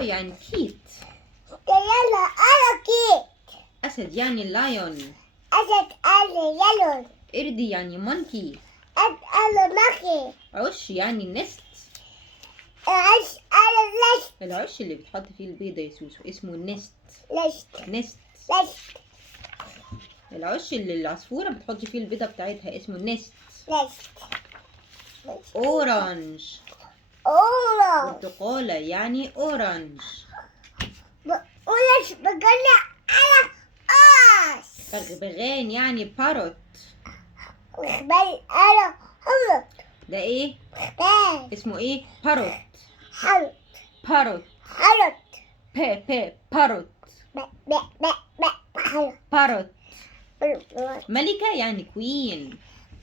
يعني كيت. يلا أنا كيت. أسد يعني لايون. أسد أنا يلون. قرد يعني مونكي. أنا مخي. عش يعني نست. عش أنا لشت. العش اللي بتحط فيه البيضة يا سوسو اسمه نست. لشت. نست. لشت. العش اللي العصفورة بتحط فيه البيضة بتاعتها اسمه نست. لشت. أورانج. أورا. برتقالة يعني أورانج. بقولش بقولي أنا أس. بغبغان يعني باروت. وخبالي أنا حمد. ده إيه؟ بان. اسمه إيه؟ باروت. حمد. باروت. حمد. باروت. حمد. باروت. ملكة يعني كوين.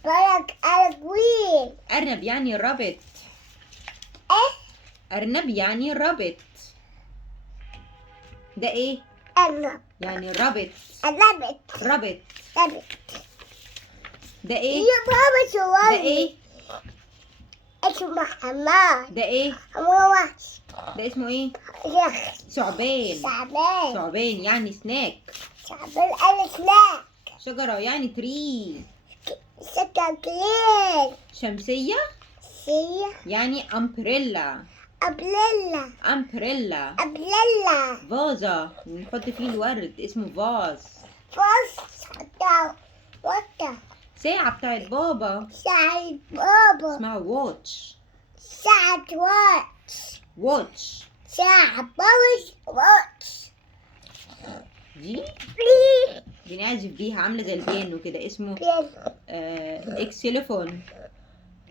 بارك على كوين. أرنب يعني رابت. إيه؟ أرنب يعني رابت. ده إيه؟ أنا. يعني رابت. رابط. رابت. رابط. ده إيه؟ يا بابا ده شوالي. إيه؟ اسمه حماد. ده إيه؟ حماد. ده اسمه إيه؟ يخ. ثعبان. شعبان. ثعبان يعني سناك. شعبان أنا سناك. شجرة يعني تري. سكاكين. شمسية سيا. يعني أمبريلا. أبليلا. أمبريلا. أبليلا. فازة نحط فيه الورد اسمه فاز. فص. حتى وطة. ساعة بتاعت بابا ساعد بابا. اسمها واتش. ساعد واتش. واتش ساعد بابا واتش. دي بنعزف بيها عاملة زي البيانو كده اسمه بين. اكسيلوفون.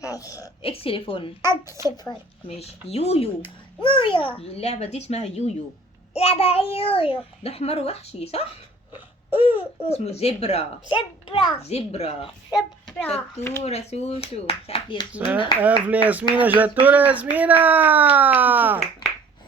ماشي. اكسيلوفون أكسفر. ماشي. يويو. يويو. اللعبة دي اسمها يويو. لعبة يويو. ده حمار وحشي صح؟ اسمه زبرة. شبرا. زبرة. شبرا. شطورة سوسو. سقف لي ياسمينة. سقف لياسمينة. شطورة ياسمينة.